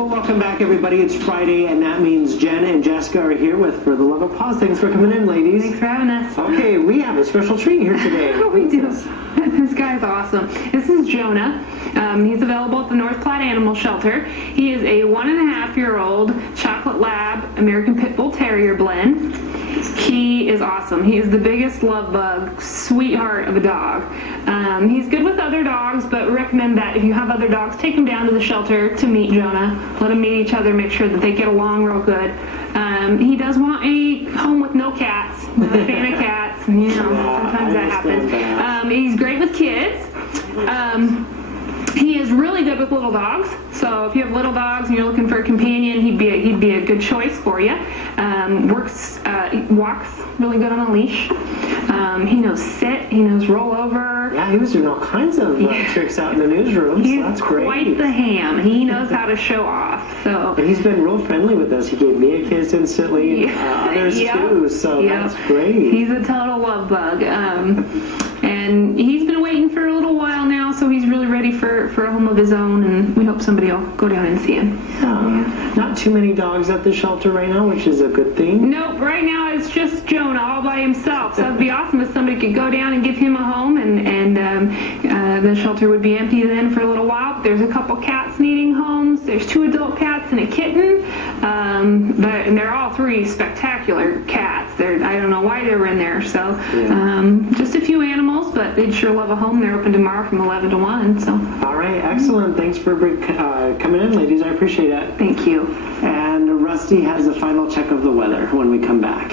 Well, welcome back, everybody. It's Friday, and that means Jen and Jessica are here with For the Love of Paws. Thanks for coming in, ladies. Thanks for having us. Okay, we have a special treat here today. We do. This guy's awesome. This is Jonah. He's available at the North Platte Animal Shelter. He is a 1.5-year-old chocolate lab American Pit Bull Terrier blend. He is awesome. He is the biggest love bug, sweetheart of a dog. He's good with other dogs, but recommend that if you have other dogs, take them down to the shelter to meet Jonah. Let them meet each other, make sure that they get along real good. He does want a home with no cats. Not a fan of cats. You know, sometimes that happens. He's great with kids. He is really good with little dogs, so if you have little dogs and you're looking for a companion, he'd be a good choice for you. Walks really good on a leash. He knows sit, he knows roll over. Yeah, he was doing all kinds of tricks out in the newsroom, so that's great. He's quite the ham. He knows how to show off. So. And he's been real friendly with us. He gave me a kiss instantly, and others too, so that's great. He's a total love bug. And he's been waiting for a little while now, so he's really ready for a home of his own, and we hope somebody will go down and see him. Yeah. Not too many dogs at the shelter right now, which is a good thing. Nope, right now it's just Jonah all by himself, so it'd be awesome if somebody could go down and give him a home, and the shelter would be empty then for a little while. There's a couple cats needing homes. There's 2 adult cats and a kitten, and they're all 3 spectacular cats. I don't know why they were in there, so just a few animals, but they'd sure love a home. They're open tomorrow from 11 to 1. So. All right, excellent. Thanks for coming in, ladies. I appreciate it. Thank you. And Rusty has a final check of the weather when we come back.